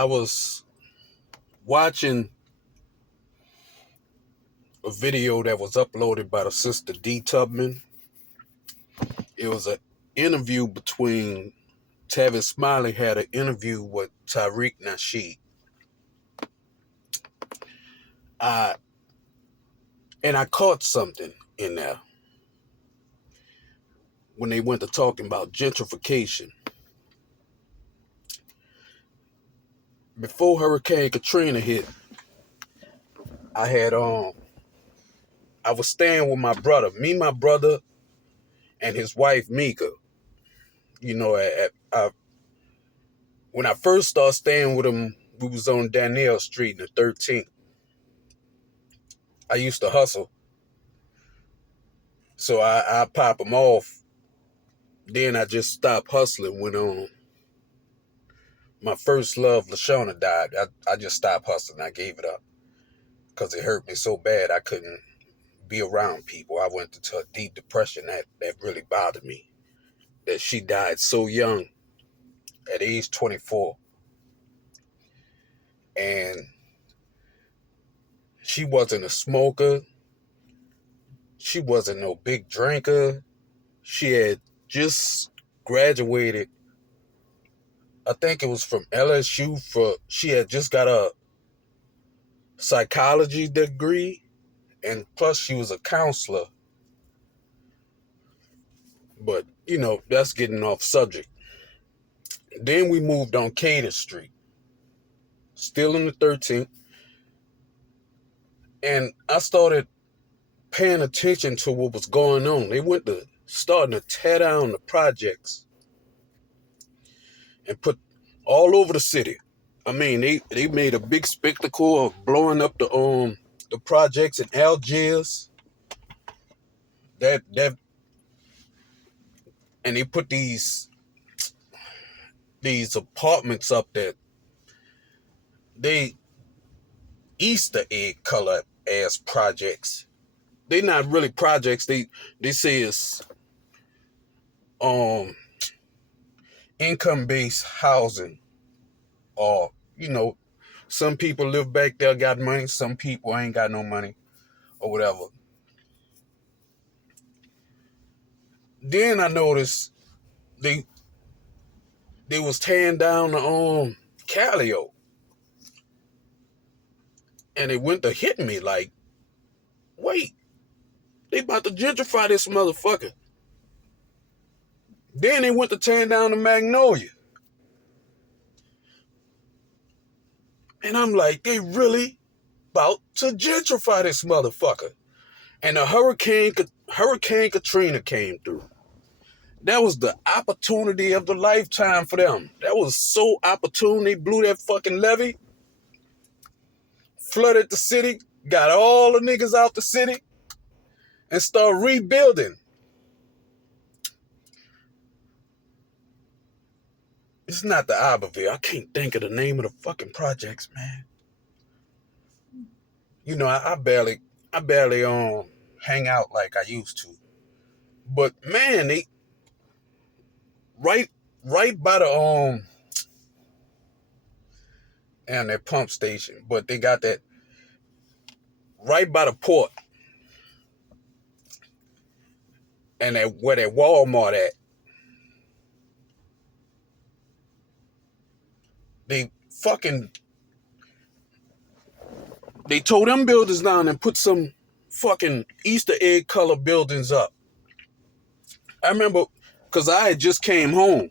I was watching a video that was uploaded by the sister D Tubman. It was an interview between Tavis Smiley had an interview with Tariq Nasheed. And I caught something in there when they went to talking about gentrification. Before Hurricane Katrina hit, I was staying with my brother, my brother, and his wife Mika. You know, when I first started staying with him, we was on Danielle Street in the 13th. I used to hustle, so I pop him off. Then I just stopped hustling when my first love, Lashona, died. I just stopped hustling. I gave it up because it hurt me so bad I couldn't be around people. I went into a deep depression that really bothered me. That she died so young, at age 24. And she wasn't a smoker. She wasn't no big drinker. She had just graduated, I think it was from LSU. She had just got a psychology degree, and plus she was a counselor. But, that's getting off subject. Then we moved on Cater Street, still in the 13th. And I started paying attention to what was going on. They starting to tear down the projects and put all over the city. I mean, they made a big spectacle of blowing up the projects in Algiers. That and they put these apartments up that they Easter egg color as projects. They're not really projects. They say it's income-based housing, or some people live back there, got money, some people ain't got no money or whatever. Then I noticed they was tearing down the Calio, and it went to hit me like, wait, they about to gentrify this motherfucker. Then they went to tearing down the Magnolia. And I'm like, they really about to gentrify this motherfucker. And a Hurricane Katrina came through. That was the opportunity of the lifetime for them. That was so opportune. They blew that fucking levee, flooded the city, got all the niggas out the city, and started rebuilding. It's not the Iberville. I can't think of the name of the fucking projects, man. I barely hang out like I used to. But man, they right by the and that pump station, but they got that right by the port. And where that Walmart at. They tore them buildings down and put some fucking Easter egg color buildings up. I remember, because I had just came home,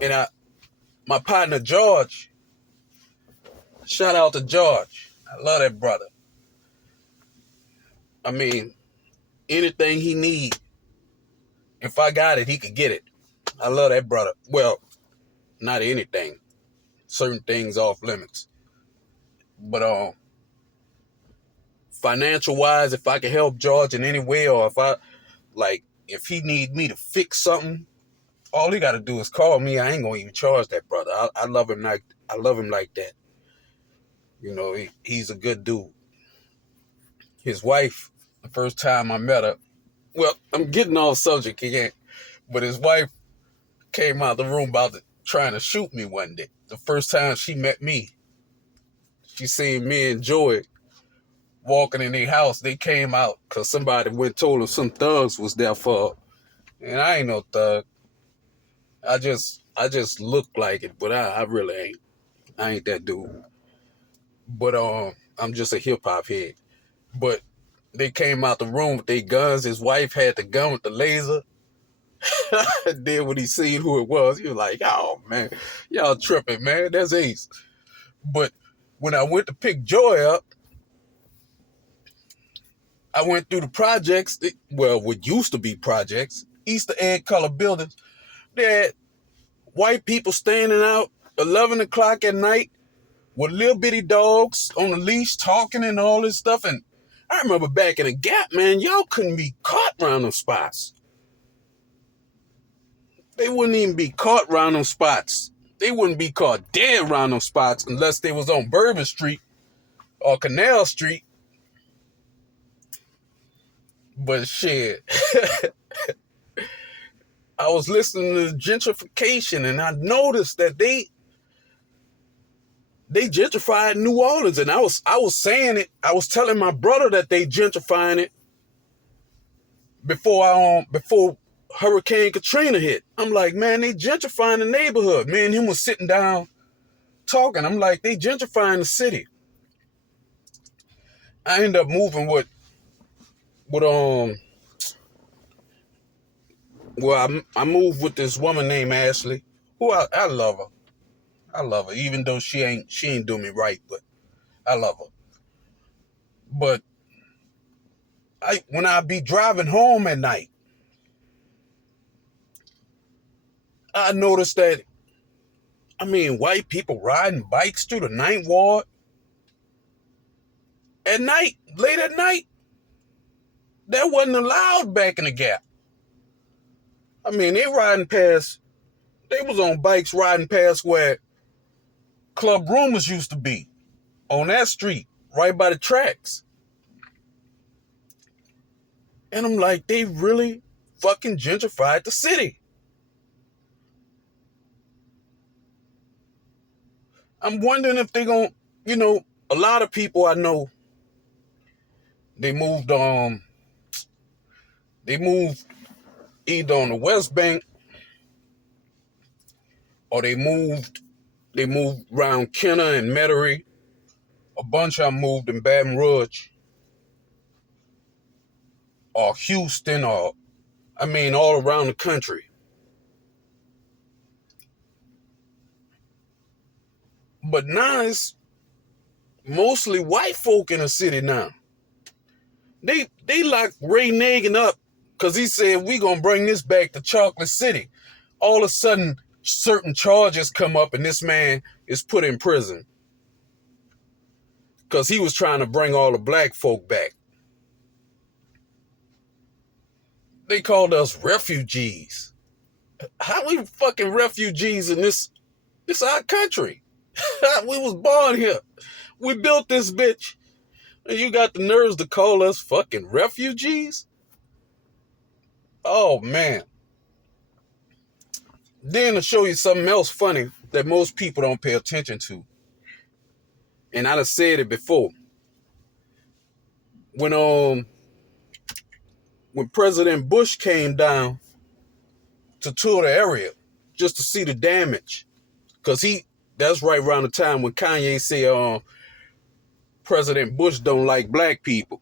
and my partner George, shout out to George. I love that brother. I mean, anything he need, if I got it, he could get it. I love that brother. Well, not anything. Certain things off limits. But financial wise, if I can help George in any way, or if he need me to fix something, all he got to do is call me. I ain't gonna even charge that brother. I love him like that. He's a good dude. His wife, the first time I met her, well, I'm getting off subject again, but his wife came out the room about to trying to shoot me one day. The first time she met me, she seen me and Joey walking in their house. They came out because somebody went told them some thugs was there for her. And I ain't no thug. I just look like it, but I really ain't. I ain't that dude. But I'm just a hip hop head. But they came out the room with their guns. His wife had the gun with the laser. Then when he seen who it was, he was like, "Oh man, y'all tripping, man. That's Ace." But when I went to pick Joy up, I went through the projects. Well, what used to be projects, Easter egg color buildings. They had white people standing out 11 o'clock at night with little bitty dogs on a leash talking and all this stuff. And I remember back in the Gap, man, y'all couldn't be caught around them spots. They wouldn't even be caught around them spots. They wouldn't be caught dead around them spots unless they was on Bourbon Street or Canal Street. But shit, I was listening to Gentrification and I noticed that they gentrified New Orleans, and I was saying it. I was telling my brother that they gentrifying it before Hurricane Katrina hit. I'm like, man, they gentrifying the neighborhood. Me and him was sitting down talking. I'm like, they gentrifying the city. I end up moving with I moved with this woman named Ashley, who I love her. I love her, even though she ain't doing me right, but I love her. But when I be driving home at night, I noticed that, white people riding bikes through the Ninth Ward at night, late at night. That wasn't allowed back in the Gap. They riding past, they was on bikes riding past where Club Rumors used to be, on that street, right by the tracks. And I'm like, they really fucking gentrified the city. I'm wondering if they gon', a lot of people I know, they moved either on the West Bank or they moved around Kenner and Metairie. A bunch of them moved in Baton Rouge or Houston or, all around the country. But now it's mostly white folk in the city now. They locked Ray Nagin up because he said, we gonna bring this back to Chocolate City. All of a sudden, certain charges come up and this man is put in prison because he was trying to bring all the black folk back. They called us refugees. How we fucking refugees in this our country? We was born here. We built this bitch. And you got the nerves to call us fucking refugees? Oh, man. Then to show you something else funny that most people don't pay attention to. And I done said it before. When President Bush came down to tour the area just to see the damage, because that's right around the time when Kanye said President Bush don't like black people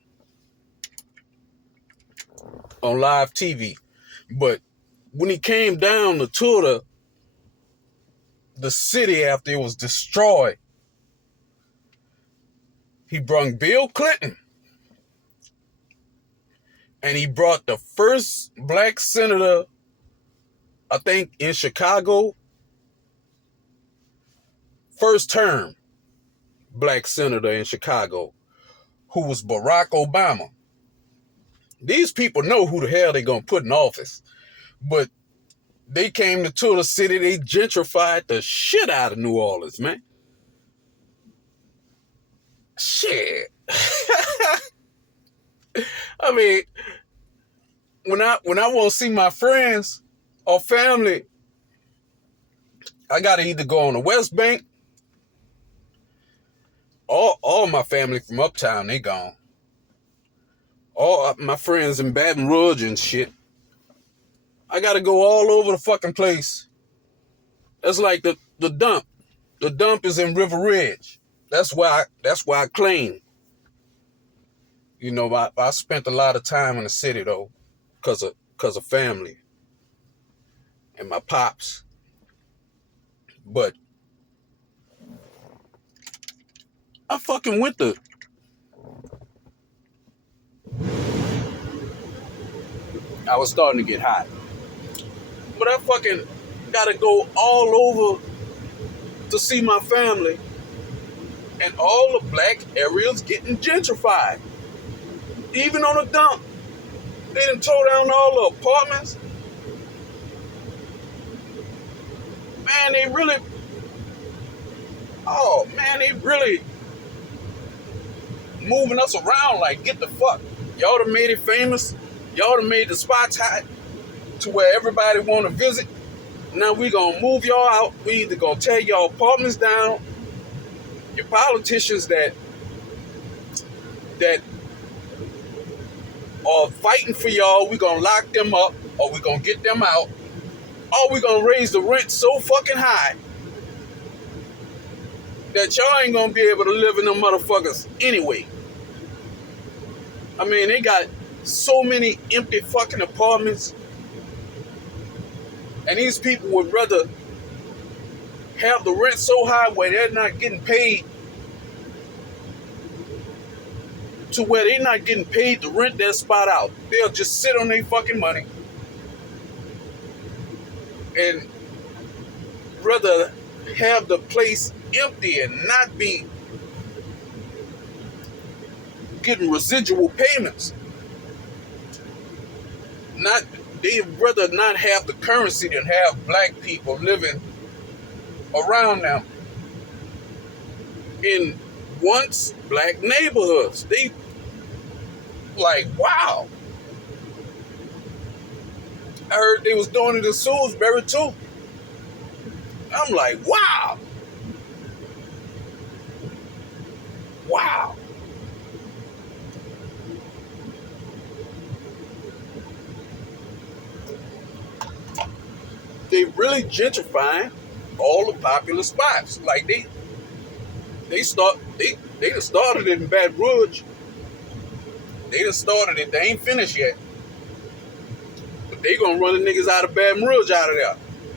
on live TV. But when he came down to tour the city after it was destroyed, he brung Bill Clinton. And he brought the first black senator, I think, in Chicago, first term black senator in Chicago, who was Barack Obama. These people know who the hell they gonna put in office. But they came to tour the city, they gentrified the shit out of New Orleans, man. Shit. When I want to see my friends or family, I gotta either go on the West Bank. All my family from uptown, they gone. All my friends in Baton Rouge and shit. I gotta go all over the fucking place. That's like the dump. The dump is in River Ridge. That's why I claim. You know, I spent a lot of time in the city though, cause of family and my pops. But I fucking went to. I was starting to get hot. But I fucking gotta go all over to see my family, and all the black areas getting gentrified. Even on the dump, they done tore down all the apartments. Man, they really moving us around like, get the fuck. Y'all done made it famous. Y'all done made the spots hot to where everybody want to visit. Now we gonna move y'all out. We either gonna tear y'all apartments down. Your politicians that are fighting for y'all, we gonna lock them up, or we gonna get them out, or we gonna raise the rent so fucking high that y'all ain't gonna be able to live in them motherfuckers anyway. I mean, they got so many empty fucking apartments, and these people would rather have the rent so high where they're not getting paid, to where they're not getting paid to rent their spot out. They'll just sit on their fucking money and rather have the place empty and not be getting residual payments. They'd rather not have the currency than have black people living around them in once black neighborhoods. They like, wow. I heard they was doing it in Salisbury too. I'm like, wow. Wow. They really gentrifying all the popular spots. Like they done started it in Baton Rouge. They done started it. They ain't finished yet. But they gonna run the niggas out of Baton Rouge out of there.